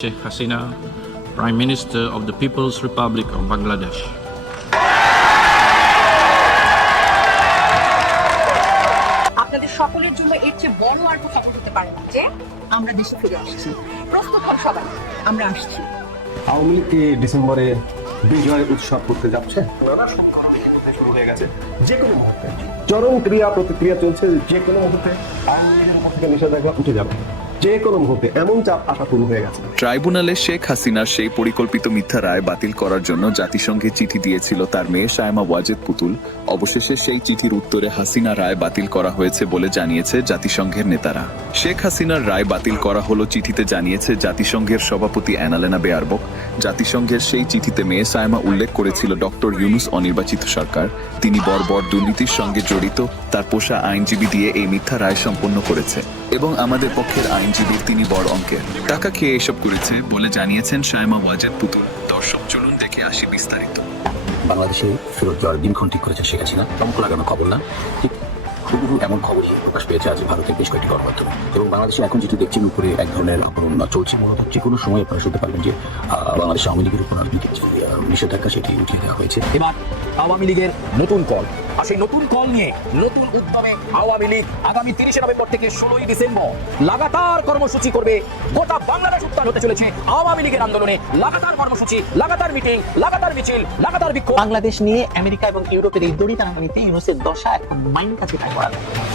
Sheikh Hasina, Prime Minister of the People's Republic of Bangladesh. আপনাদের সকলের জন্য এর চেয়ে বড় আর কোনো খবর হতে পারে না যে আমরা দেশে ফিরে আসছি। প্রস্তুত হন সবাই আমরা আসছি। আওয়ামী লীগ কি ডিসেম্বরে বিজয় উৎসব করতে যাচ্ছে? নানা শুরু হয়ে গেছে যে কোনো মুহূর্তে। চরম ক্রিয়া প্রতিক্রিয়া চলছে যে কোনো মুহূর্তে। আওয়ামী লীগের থেকে নিষেধাজ্ঞা উঠে যাবে। যে কোনো মুহূর্তে এমন চাপ আসা শুরু হয়ে গেছে। ট্রাইব্যুনালে শেখ হাসিনার সেই পরিকল্পিত মিথ্যা রায় বাতিল করার জন্য জাতিসংঘে চিঠি দিয়েছিল তার মেয়ে সায়মা ওয়াজেদ পুতুল। অবশেষে সেই চিঠির উত্তরে হাসিনা রায় বাতিল করা হয়েছে বলে জানিয়েছে জাতিসংঘের নেতারা। শেখ হাসিনার রায় বাতিল করা হলো চিঠিতে জানিয়েছে জাতিসংঘের সভাপতি অ্যানালেনা বেয়ারবক। জাতিসংঘের সেই চিঠিতে মেয়ে সায়মা উল্লেখ করেছিল ডক্টর ইউনুস অনির্বাচিত সরকার। তিনি বর্বর দুর্নীতির সঙ্গে জড়িত, তার পোষা আইনজীবী দিয়ে এই মিথ্যা রায় সম্পন্ন করেছে। এবং আমাদের পক্ষের আইনজীবীর তিনি বড় অঙ্কের। টাকা খেয়ে এসব করেছে বলে জানিয়েছেন সায়মা ওয়াজেদ পুতুল। দর্শক, চলুন দেখে আসি বিস্তারিত। বাংলাদেশে ফেরত যাওয়ার দিনক্ষণ ঠিক করেছেন শেখ হাসিনা। চমক লাগানো খবর না। ঠিক হুবহু এমন খবরই প্রকাশ পেয়েছে আজ ভারতের বেশ কয়েকটি গণমাধ্যমে। এবং বাংলাদেশে এখন যেটি দেখছেন, উপরে এক ধরনের আক্রমণ চলছে। মূলত যে কোনো সময় আপনারা শুনতে পারবেন যে বাংলাদেশ আওয়ামী লীগের উপর নিষেধাজ্ঞা সেটি উঠিয়ে দেওয়া হয়েছে। এবার আওয়ামী লীগের নতুন কল। আর সেই নতুন কল নিয়ে নতুন উদ্যমে আওয়ামী লীগ আগামী তিরিশে নভেম্বর থেকে ষোলোই ডিসেম্বর লাগাতার কর্মসূচি করবে। গোটা বাংলাদেশ উত্তাল হতে চলেছে আওয়ামী লীগের আন্দোলনে। লাগাতার কর্মসূচি লাগাতার মিটিং লাগাতার মিছিল লাগাতার বিক্ষোভ। বাংলাদেশ নিয়ে আমেরিকা এবং ইউরোপের এই দড়ি টানাটানিতে ইউনুসের দশা এখন মাইন কাছে পড়া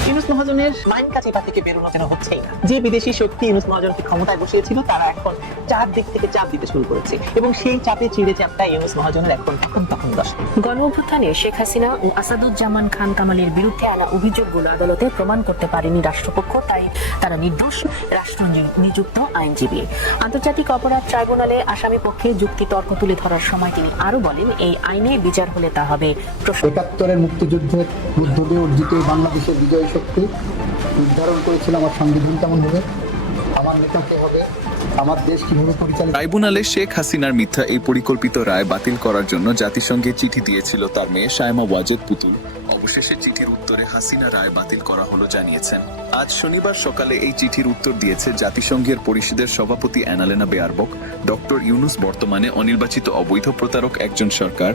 ইউনুস মহাজনের মাইন কাছে থেকে বেরোনো যেন হচ্ছেই না। যে বিদেশি শক্তি ইউনুস মহাজনকে ক্ষমতায় বসিয়েছিল তারা এখন চার দিক থেকে চাপ দিতে শুরু করেছে। এবং সেই চাপে চিড়ে চাপটা ইউনুস মহাজনের এখন তখন তখন দশা। গণ অভ্যুত্থানে শেখ হাসিনা ও আসাদুজ্জামান খান কামালের বিরুদ্ধে আনা অভিযোগগুলো আদালতে প্রমাণ করতে পারেনি রাষ্ট্রপক্ষ, তাই তারা নির্দোষ রাষ্ট্র নিযুক্ত আইনজীবী। আন্তর্জাতিক অপরাধ ট্রাইব্যুনালে আসামি পক্ষে যুক্তি তর্ক তুলে ধরার সময় তিনি আরও বলেন, এই আইনে বিচার হলে তা হবে। একাত্তরের মুক্তিযুদ্ধের মধ্য দিয়ে অর্জিত বাংলাদেশের বিজয় শক্তি নির্ধারণ করেছিল আমার সংবিধান কেমন হবে ট্রাইব্যুনালে শেখ হাসিনার মিথ্যা এই পরিকল্পিত রায় বাতিল করার জন্য জাতিসংঘে চিঠি দিয়েছিল তার মেয়ে সায়মা ওয়াজেদ পুতুল। অবশেষে চিঠির উত্তরে হাসিনা রায় বাতিল করা হলো জানিয়েছেন। আজ শনিবার সকালে এই চিঠির উত্তর দিয়েছে জাতিসংঘের পরিষদের সভাপতি অ্যানালেনা বেয়ারবক। ডক্টর ইউনুস বর্তমানে অনির্বাচিত অবৈধ প্রতারক একজন সরকার।